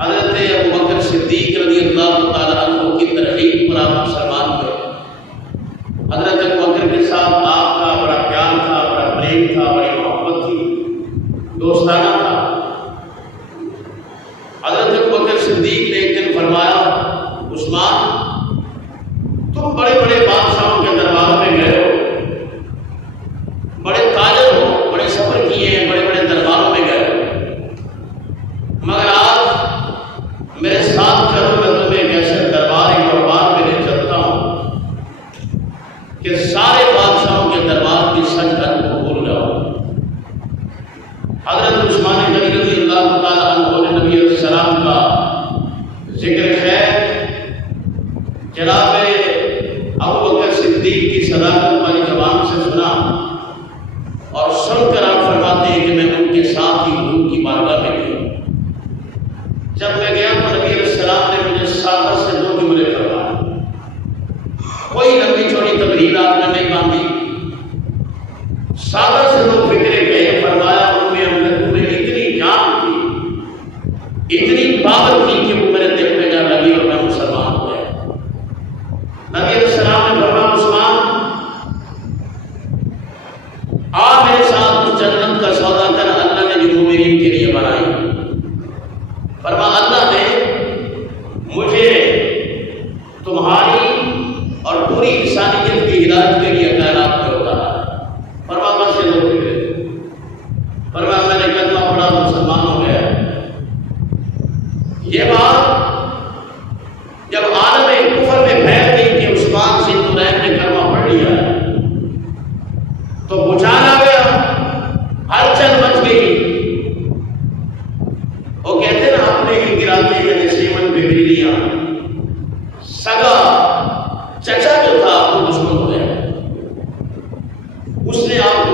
حضرت ابوبکر صدیق رضی اللہ تعالیٰ عنہ کی ترغیب پر آپ مسلمان ہوئے۔ حضرت ابوبکر کے ساتھ آپ کا بڑا پیار تھا، بڑا پریم تھا، بڑی محبت تھی، دوستانہ تھا۔ حضرت ابوبکر صدیق نے ایک دن فرمایا، عثمان تم بڑے بڑے بادشاہوں کے دربار میں گئے ہو، بڑے تاجر ہو، بڑے سفر کیے ہیں، بڑے بڑے درباروں میں گئے ہو، مگر آج میرے ساتھ چلو، میں تمہیں ایک ایسے دربار میں لے چلتا ہوں کہ سارے بادشاہوں کے دربار کی سنگت کو بھول جاؤ۔ حضرت عثمان غنی رضی اللہ تعالیٰ عنہ نے نبی علیہ السلام کا ذکر خیر جناب ابوبکر صدیق کی صداقت والی زبان سے سنا، اور سن کر آپ فرماتے ہیں کہ میں ان کے ساتھ ہی حضور کی بارگاہ میں گیا۔ جب میں گیا تو نبی علیہ السلام نے مجھے سادہ سے دو جملے فرمائے، کوئی لمبی چوڑی تقریر آپ نے نہیں باندھی، سادہ سے دو فکرے کہے، فرمایا ان میں اتنی جان تھی، اتنی پاور تھی کہ وہ میرے دل میں جا لگی اور میں مسلمان ہو گیا۔ نبی علیہ السلام نے فرمایا، عثمان آ میرے ساتھ اس جنت کا سودا کر، اللہ نے جو مومنین کے لیے بنائی۔ فرمایا اللہ نے مجھے تمہاری اور پوری انسانیت کی ہدایت کے لیے کائنات میں ہوتا ہے۔ فرمایا بس یہ لوگ فکر، فرمایا میں نے کلمہ پڑھا مسلمان ہو گیا۔ یہ بات جب عالم کفر میں پھیل گئی کہ عثمان سے نورین نے کلمہ پڑھ لیا ہے تو بچھان آ گیا، ہلچل مچ گئی۔ وہ کہتے ہیں نا اپنے ہی گراتے ہیں سیمن پہ بجلیاں، سگا چچا جو تھا وہ دشمن ہو گیا، اس نے آپ